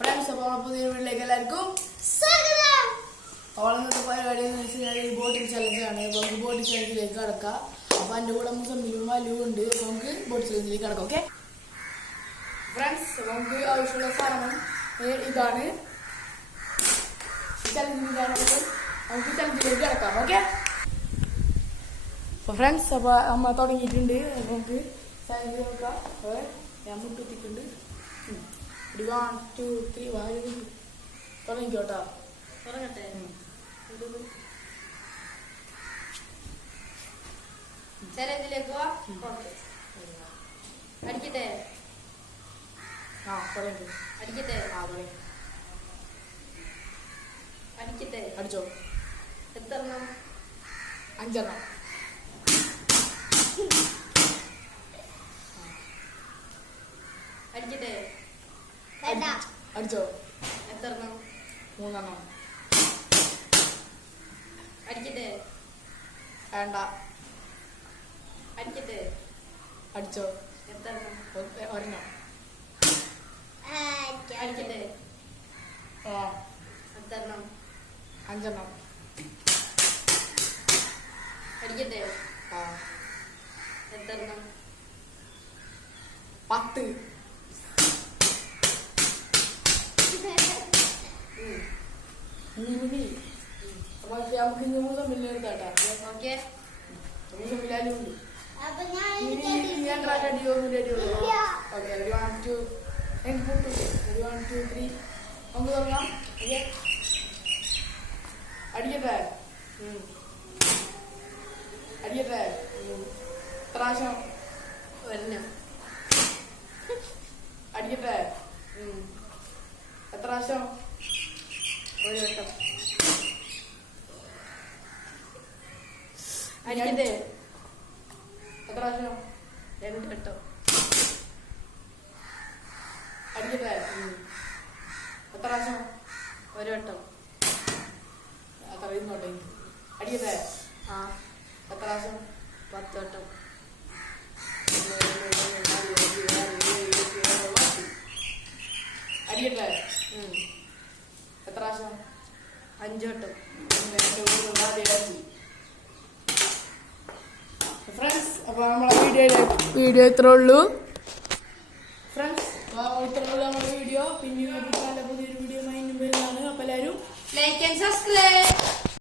Friends, അപ്പോൾ പുതിയ വീട്ടിലേക്ക് എല്ലാവർക്കും ഓളന്നത്തെ പരിപാടി എന്ന് വെച്ച് കഴിഞ്ഞാൽ ബോട്ടിംഗ് ചലഞ്ചാണ്. അപ്പോൾ നമുക്ക് ബോട്ടിംഗ് ചലഞ്ചിലേക്ക് കിടക്കാം. അപ്പോൾ എൻ്റെ കൂടെ മുസമ്മിലും മലുവും ഉണ്ട്. അപ്പോൾ നമുക്ക് ബോട്ടിംഗ് ചലഞ്ചിലേക്ക് കിടക്കാം. ഓക്കെ ഫ്രണ്ട്സ്, അപ്പോൾ നമുക്ക് ആവശ്യമുള്ള സാധനം ഇതാണ്. നമുക്ക് ചലഞ്ചിലേക്ക് കിടക്കാം. ഓക്കെ അപ്പോൾ ഫ്രണ്ട്സ്, അപ്പോൾ അമ്മ തുടങ്ങിയിട്ടുണ്ട്. നമുക്ക് ചലഞ്ച് നോക്കാം. ഞാൻ മുട്ടുത്തിട്ടുണ്ട്. 1 2 3 വായു തുടങ്ങിക്കോട്ടാ. തുടങ്ങട്ടെ. ചലഞ്ചിലേക്ക് അടിക്കട്ടെ. തുടങ്ങി. അടിക്കട്ടെ. അടിക്കട്ടെ. അടിച്ചോ. എത്രണ്ണം? 5 എണ്ണം. അടിക്കട്ടെ. അടിച്ചോ. എത്രണ്ണം? 3 എണ്ണം. അടിക്കട്ടെ. വേണ്ട. അടിക്കട്ടെ. അടിച്ചോ. എത്രണ്ണം? 1 എണ്ണം. അടിക്കട്ടെ. എത്രണ്ണം? 5 എണ്ണം. അടിക്കട്ടെ. എത്രണ്ണം? 10. നമുക്ക് ഇനി മുസമ്മിൽ എടുത്താട്ടാ. ഓക്കെ. മുസമ്മിലാലും ഉണ്ട്. അടിയോ ഓക്കെ. 1 2 1 2 3 നമുക്ക് തുടങ്ങാം. അടിക്കട്ടെ. അടിക്കട്ടെ. പ്രാവശ്യം ഒരെണ്ണം. അടിക്കട്ടെ. എത്ര പ്രാവശ്യം? 1 വട്ടം. അടിക്കട്ടെ. എത്ര പ്രാവശ്യം? 2 വട്ടം. അടിക്കട്ടെ. എത്ര പ്രാവശ്യം? 1 വട്ടം. അത്ര ഇരുന്നോട്ടെ. അടിക്കട്ടെ. എത്ര പ്രാവശ്യം? 10 വട്ടം. അടിക്കട്ടെ. എത്ര പ്രാവശ്യം? 5 വട്ടം. ഫ്രണ്ട്സ്, അപ്പൊ നമ്മളെ വീഡിയോ ഇത്രേ ഉള്ളൂ. ഫ്രണ്ട്സ്, ഇത്രേ ഉള്ളൂ നമ്മുടെ വീഡിയോ. പിന്നെ പുതിയൊരു വീഡിയോ വരുന്നതാണ്. അപ്പൊ എല്ലാവരും ലൈക്ക് ആൻഡ് സബ്സ്ക്രൈബ്.